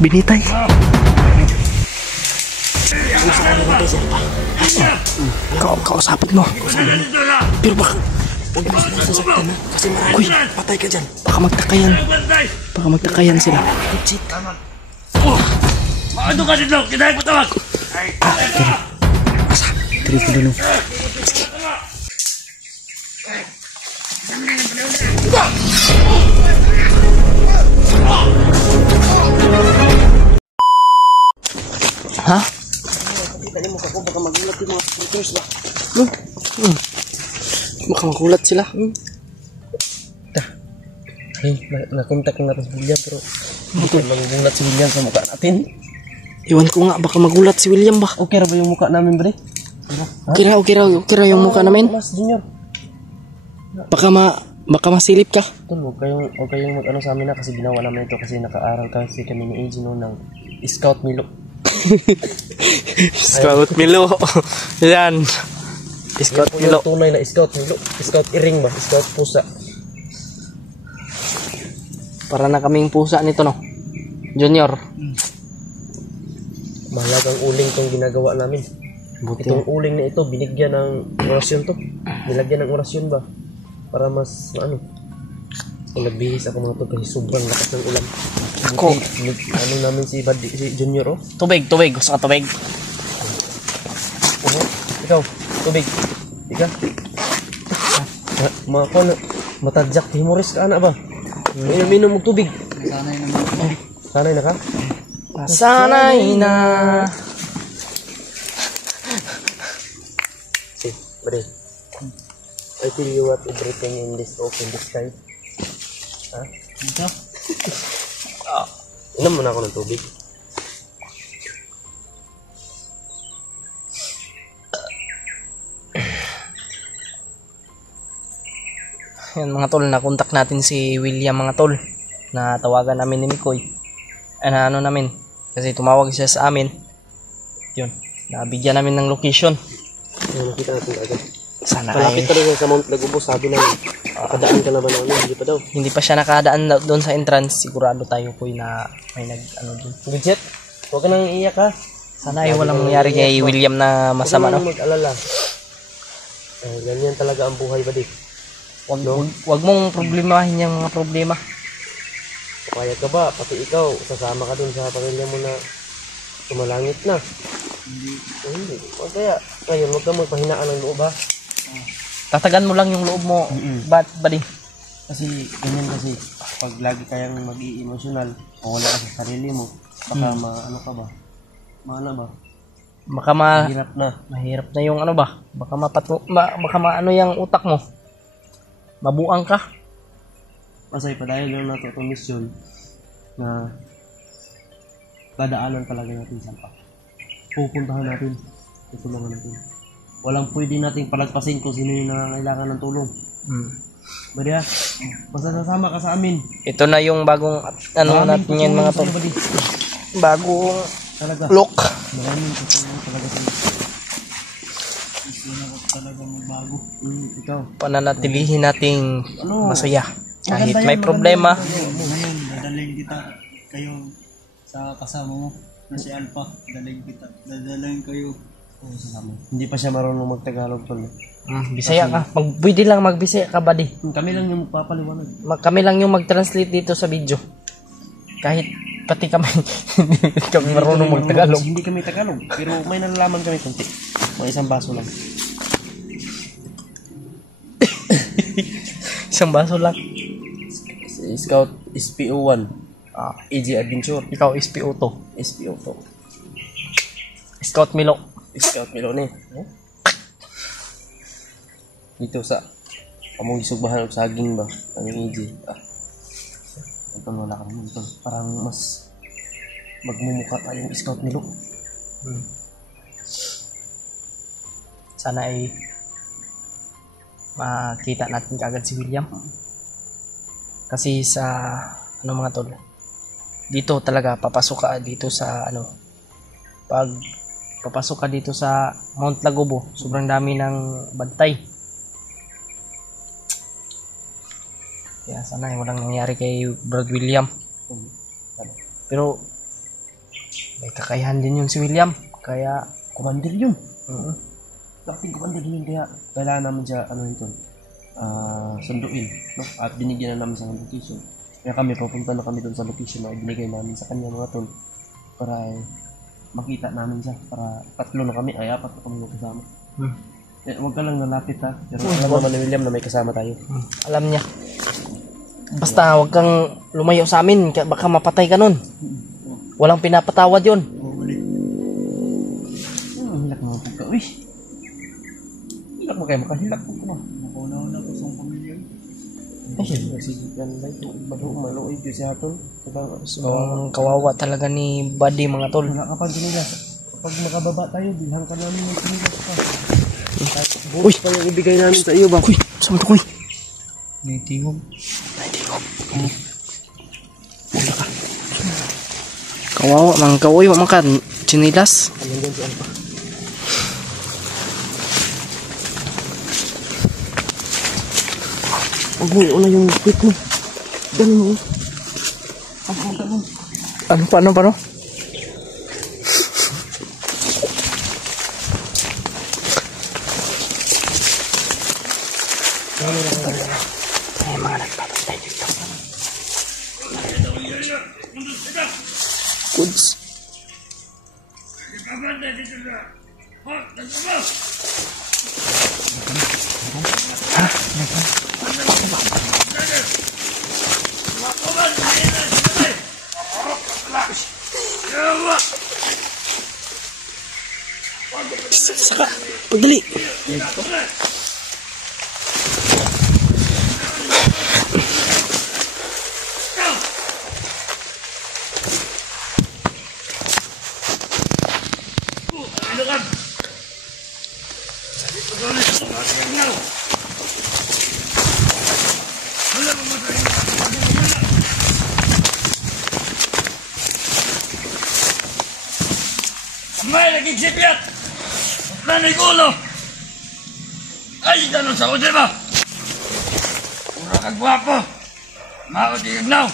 Binitay. Kausapin mo. Pero baka huwag mo sila sasaktan na. Kasi marami. Patay ka dyan. Baka magtakayan. Baka magtakayan sila. Legit. Ano ka dito? Kinahin ko tawag. Asa? Tiri ko dulu. Ha? Tadi muka ko baka magulat yung mga recruiters ba? Baka magulat sila. Ay, nakontak na natin si William pero hindi magugulat si William sa mukha natin. Iwan ko nga baka magulat si William ba? Okay ra ba yung mukha namin, bre? Okay ra yung mukha namin. Mas Junior. Baka masilip ka. Tol, huwag kayong mag-ano sa amin na kasi ginawa namin ito kasi nakaaral kasi kami ni AG noon ng Scout Milo. Scout Milo. Yan. Scout Milo. Yung tunay na Scout Milo. Scout Iring ba? Scout Pusa. Para na kaming pusa nito, no? Junior. Mahalagang uling tong ginagawa namin. Buti. Itong uling na ito, binigyan ng orasyon to. Nilagyan ng orasyon ba? Para mas, ano nagbihis ako mga to kasi sobrang lakas ng ulan. Ako. Ano namin si Junior, oh. Tubig. Gusto ka tubig? Ikaw, tubig. Ika. Matadjak, himoris ka na ba? Minum mo tubig. Sanay na ka? Sanay na. See, buddy. I tell you what everything in this open the sky. Ha? Ito? Inom muna ako ng tubig. Yan mga tol, nakontak natin si William mga tol. Na tawagan namin ni Mikoy. Ano namin, kasi tumawag siya sa amin. Yun, nabigyan namin ng location. Nakita natin agad. Sana Malapit ay ka rin sa Mount Lagubo, sabi namin. Nakadaan ka naman namin, hindi pa daw. hindi pa siya nakadaan doon sa entrance. Sigurado tayo po na may nag-ano doon. Budget, huwag ka nang iiyak ha. Sana ay walang mangyari kay William na masama, no? Huwag ka nang mag-alala. Ganyan talaga ang buhay, buddy. Wag mong problemahin yung mga problema. Kaya ka ba? Pati ikaw, sasama ka dun sa pamilya mo na tumalangit na. Hindi. Huwag kaya. Ngayon, huwag ka magpahinaan ng loob ha. Tatagan mo lang yung loob mo. Buddy? Kasi, ganyan kasi, pag lagi kayang mag-i-emotional, o wala ka sa sarili mo, baka ano ka ba? Maano ba? Baka Mahirap na. mahirap na yung ano ba? Baka baka maano yung utak mo. Mabuang ka. Masay pa dahil lang nato itong mission na dadaanan talaga natin sa pa. Pupuntahan natin. Tutulungan natin. Walang pwede nating palagpasin kung sino yung nangangailangan ng tulong. Badi ha? Basta sasama ka sa amin. Ito na yung bagong ano natin yan mga tol. Bagong Talaga. look. Maraming tutulong talaga sa gusto na ko talaga magbago. Ikaw. Pananatilihin nating masaya. Kahit Maganda may yan, problema. Ngayon, dadalhin kita kayo sa kasama mo na si Alpha. Dadalhin kayo. Hindi pa siya marunong mag-Tagalog tol. Bisaya ka. Pwede lang magbisaya ka, buddy. Kami lang yung magpapaliwanag. Kami lang yung mag-translate dito sa video. Kahit pati kami hindi kami marunong mag-Tagalog. Hindi kami Tagalog, pero may nalalaman kami konti. May isang baso lang. Isang baso lang. Scout SPO1. AG Adventure. Ikaw SPO to. SPO2. Scout Milo. Scout Milo ni. Dito sa among gisugbahan og saging ba? Ang AG. Ito wala ka naman. Parang mas magmumukha tayong Scout Milo. Sana ay makita natin kaagad si William. Kasi sa ano mga tol, dito talaga papasok ka dito sa ano, pag papasok ka dito sa Mount Lagubo, sobrang dami ng bantay. Kaya sana walang nangyari kay Brad William. Pero may kakayahan din yun si William. Kaya Commander yun. mm, Dating commander yun, kaya kailangan namin siya, ano yun, sunduin, no? At binigyan na namin sa location. Kaya kami, papunta na kami doon sa location na binigay namin sa kanya mga tol. Para makita namin siya. Para 3 na kami, ay 4 na kami kasama. Eh, huwag ka lang nalapit ha. Pero alam naman ni William na may kasama tayo. alam niya. Basta wag kang lumayo sa amin. Baka mapatay ka nun. Walang pinapatawad yun. Hilak mo ka, uy. Hilak mo kayo, makahilak mo ka. Makauna-una ko sa pamilya. Ay, syempre, sige, ganda ito. Maluoy ko siya tol. So, kawawa talaga ni Buddy mga tol. Wala ka pa dinilas. Kapag makababa tayo, bilhan ka namin ng dinilas ka. Uy! Pa yung ibigay namin sa iyo ba? Uy! Saan ito, uy? May tingog. Wala ka. Kawawa mga kawoy. Wala ka. Chinilas. Anong dyan si Alpa? Huwag mo iuna yung quit mo. Ganun mo. Ano? Paano? Ay, mga nagpapatay dito. Goods. Saka, pagdali. May lagi sipiat. Nanay ko ulo. Ay, ganun sa ude ba? Pura kag guwapo. Mao di ignaw.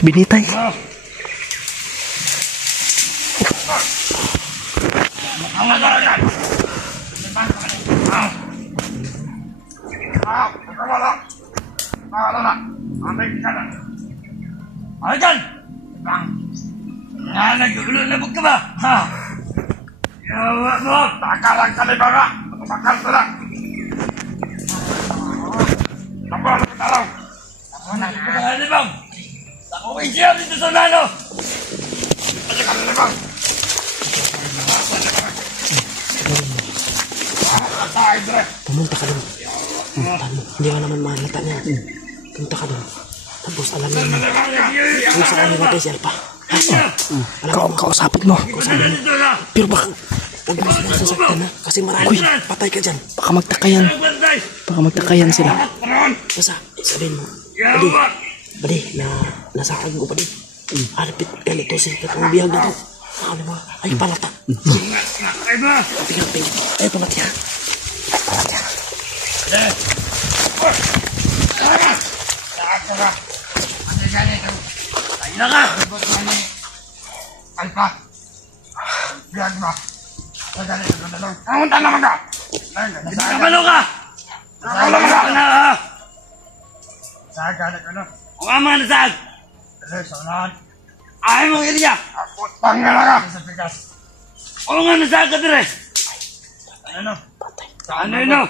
Binitay. Ayan! Bang! Nagululabog ka ba? Ha? Yawa mo! Takalang ka ni Baga! Bakal ka na! Nabalang ka talaw! Ako na ka ni Bang! Ako siya dito sa nano! Ano ka ni Bang? Pumunta ka doon. Hindi ka naman makita niya. Punta ka doon. Tapos alam mo naman. Kung saan natin si Alpa. Kausapin mo. Pero baka huwag mo sila sasaktan na. Kasi marami. Patay ka dyan. Baka magtakayan sila. Basta sabihin mo. Badi, nasakag mo badi. Alpit ganito si katong na to. Ano ba? Ay palata. Ay palata. Ay na ka! Alpa! Biyag mo! Ang naman ka! Nakabalo ka! Nakabalo ka na ha! Sagalit ka na! Ang ama na sag! Sanahan! Ayaw mong iriya! Panggala ka! Oo nga nasag ka dire! Ano? Ano yun?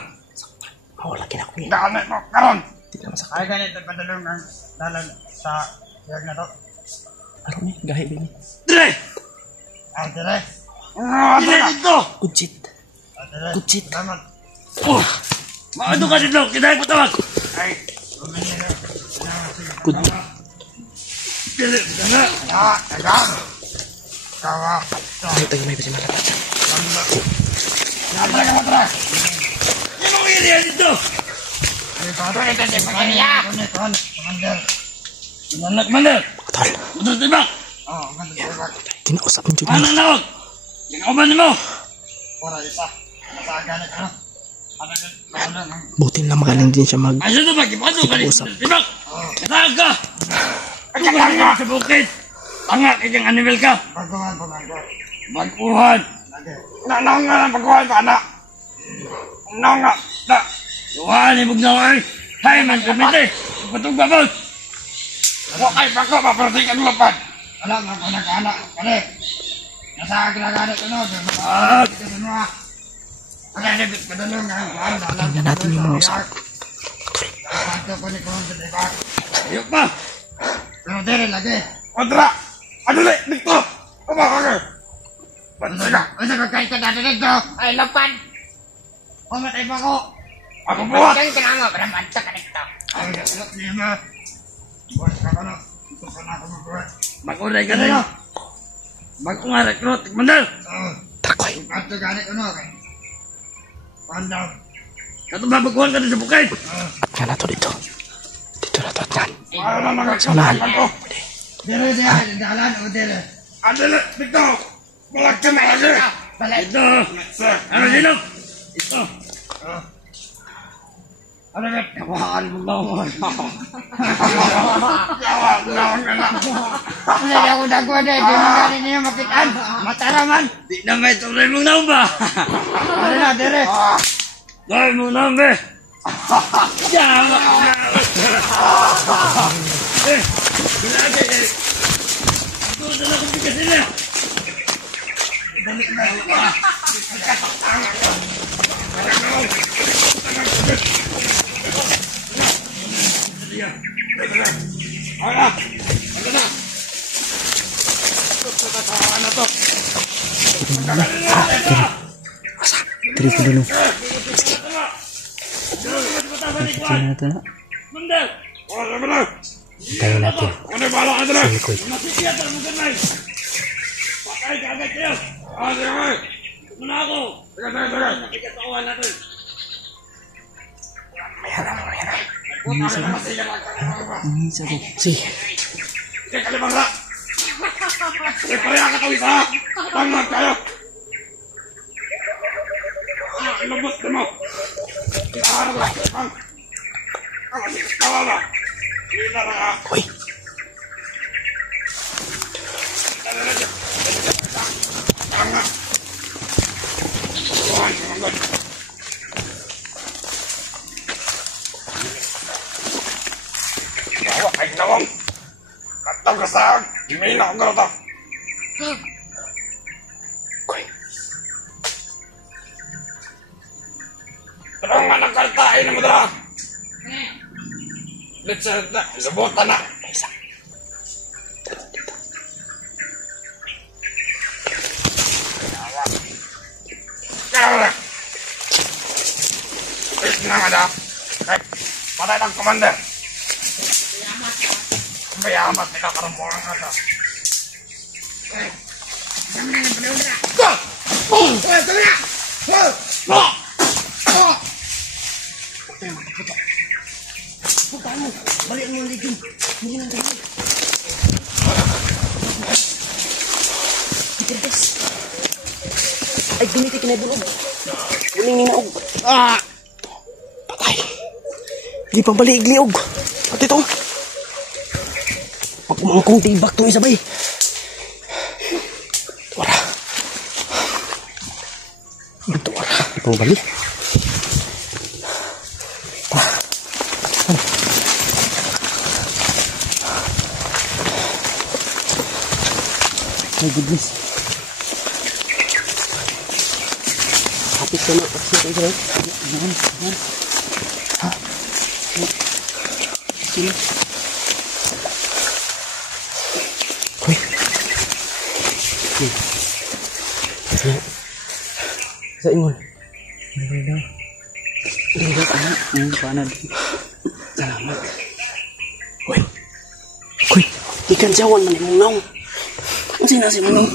Wala kinakuli. Gamit mo karon! Ay, ganito padalong ang dalan sa biyag na to. Ano ni? Gahi ba ni? Dire! Ay, dire. Dire dito! Good shit. Dire. Good shit. Salamat. Oh! Maado ka dito! Kinahin ko tawag! Ay! Good. Dire! Dana! Taga. Kawa. Ay, tayo may pasi malata dyan. Nabala ka matra! Yan ang area dito! Anak mandal! Tol, Betul tibak! kinausap mo dyan. Anak nawag! Ginauban mo! Buti na magaling din siya Ayo tu bagi padu kali Usap. tibak! Kataga! Kataga sa bukid! Tangak ikang animal ka! Baguhan! Nanong nga lang baguhan pa anak! Nanong nga! Tuhan ibig na ay! Hay man kumite! Patug babot! Wakay pa ko papertikan lupan! Alam nga anak-anak! Kali! Nasa akin-anak ito no! Tingnan natin yung mga usap. Ayok pa! Pero dere lagi! Kontra! Aduli! Dito! Kumakang ka! Basta ka! Basta ka kahit ka dati dito! Ay, lapan! Mamatay pa ako! Ako buhat! Diyan ka na nga! Para manta ka dito! Ay, nasilap niya na! Buhat ka ka na! Ito ka na ako magbuhat! Mag-uray ka na! Mag-unga rekrut! Mandal! Trakoy. Ato ganit ano kay? Pandang! Kato babaguhan ka na sa bukid! At nga na to dito. Dito na to at yan. Sa unahan. Dere, dalan o dere? Adele, dito! Malaki na lagi! Dito! Ano dito? Ito! Ano ba? Kawahan mo na ako! Kawahan na ako na lang! Hindi ako nagwa na, di mo ganin niya makitaan! Mataraman! Di na may tuloy mong naong ba? Ano na, dere? Tuloy mong naong ba? Diyan! Eh! Bilagi eh! Ito na lang kung bigasin niya! Dali na lang! Tiri ko dulu. Tingnan natin na. Tayo natin. Sa likod. Sige. Uy. Bawa kayo nawang! Katang kasaan! May na akong garota! Uy. Tarong nga nagkartain na mo dara! Let's na! Lubutan na! Isa. Kaya! Wait na nga da! Patay ng commander! Mayamat ni kakarumbuhan ka ta! Go! Oh! Sabi na! Oh! Oh! Balik mo legend. Hindi lang dali. Ay, gunitik na bulog. Uling ninaog. Patay. Di pa balik liog. At ito. Pagkumangkong tibak itong isabay. Tuwara. Tuwara. Ito balik. My goodness. Kapit ka na. Kapit ka na. Ayan. Ha? Sino? Uy. Sa ingon. Paano? Salamat. Uy. Uy. Ikan siyawan man imong naong. Ang sinasi mo naong.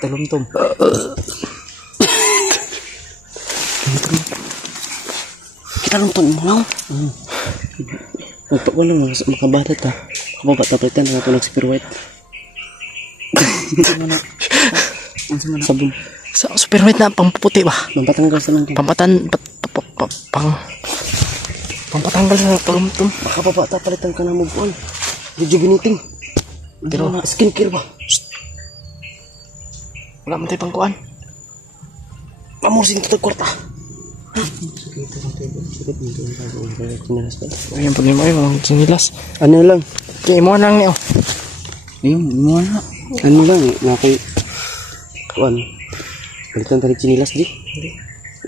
Talumtom. Talong-ton mo lang. Magpa wala makabata ta. Makabata palitan nga ito nag-super white. Sabon. Sa super white na pampuputi ba? Mampatanggal sa lang. Pampatanggal sa talong-ton. Makabata palitan ka na mo buwan. Rejuvenating. Pero skincare ba? Wala man tayo pangkuhan. Mamusin kita kwarta. Ayan pag mo yung mga sinilas. Ano lang? Kaya mo lang niyo. Ayun, mo na. Ano lang, nakay kuan. Palitan tadi chinilas di.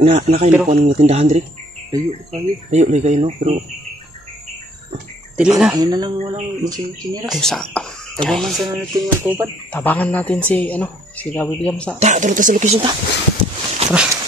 Nakain ko ng tindahan diri. Ayo lagi kayo no, pero Dili na. ayun na lang walang chinilas. Ayo sa Tabangan sa natin yung kupad. tabangan natin si si Gabi William sa. Ta, tulad sa location ta. Tara.